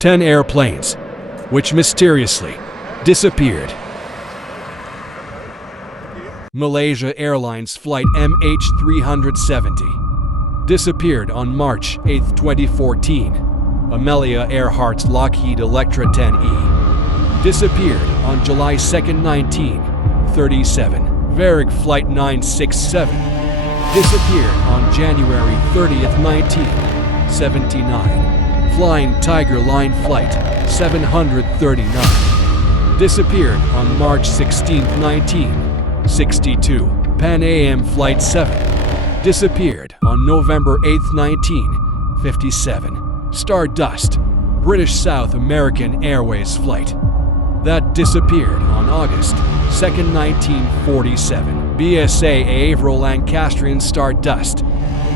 10 airplanes, which mysteriously disappeared. Malaysia Airlines Flight MH370 disappeared on March 8, 2014. Amelia Earhart's Lockheed Electra 10E disappeared on July 2, 1937. Varig Flight 967 disappeared on January 30, 1979. Flying Tiger Line Flight 739 disappeared on March 16, 1962. Pan Am Flight 7 disappeared on November 8, 1957. Stardust, British South American Airways flight that disappeared on August 2, 1947. BSA Avro Lancastrian Stardust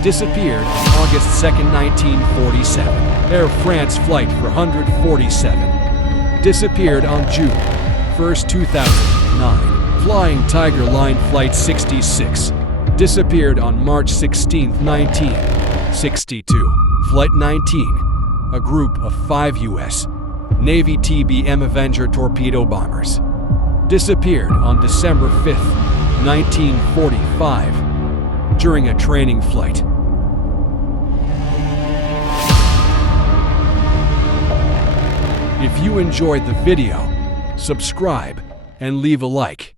disappeared on August 2, 1947. Air France Flight 447 disappeared on June 1, 2009. Flying Tiger Line Flight 66 disappeared on March 16, 1962. Flight 19, a group of 5 U.S. Navy TBM Avenger torpedo bombers, disappeared on December 5, 1945, during a training flight. If you enjoyed the video, subscribe and leave a like.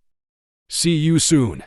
See you soon.